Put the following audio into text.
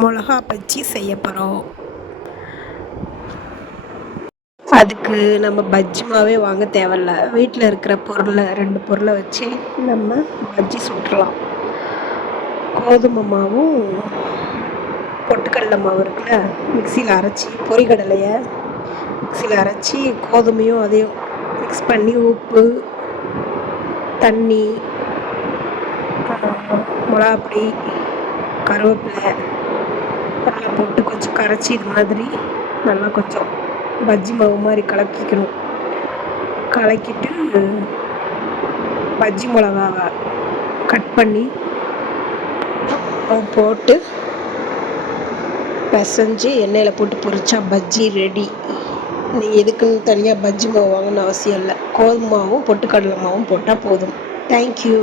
மிளகா பஜ்ஜி செய்ய போகிறோம். அதுக்கு நம்ம பஜ்ஜி மாவே வாங்க தேவையில்ல. வீட்டில் இருக்கிற பொருளை 2 பொருளை வச்சு நம்ம பஜ்ஜி சுட்டுறலாம். கோதுமை மாவும் பொட்டுக்கடலை மாவு இருக்குல்ல, மிக்சியில் அரைச்சி, பொரிகடலையை மிக்சியில் அரைச்சி கோதுமையும் அதையும் மிக்ஸ் பண்ணி உப்பு, தண்ணி, மிளகாப்பொடி, கருவேப்பிலை எல்லாம் போட்டு கொஞ்சம் கரைச்சி இது மாதிரி நல்லா கொஞ்சம் பஜ்ஜி மாவு மாதிரி கலக்கிக்கணும். கலக்கிட்டு பஜ்ஜி மிளகாவை கட் பண்ணி போட்டு பிசைஞ்சு எண்ணெயில் போட்டு பொரிச்சா பஜ்ஜி ரெடி. நீங்கள் எதுக்குன்னு தனியாக பஜ்ஜி மாவு வாங்கணும்னு அவசியம் இல்லை. கோதுமை மாவும் பொட்டுக்கடலை மாவும் போட்டால் போதும். தேங்க்யூ.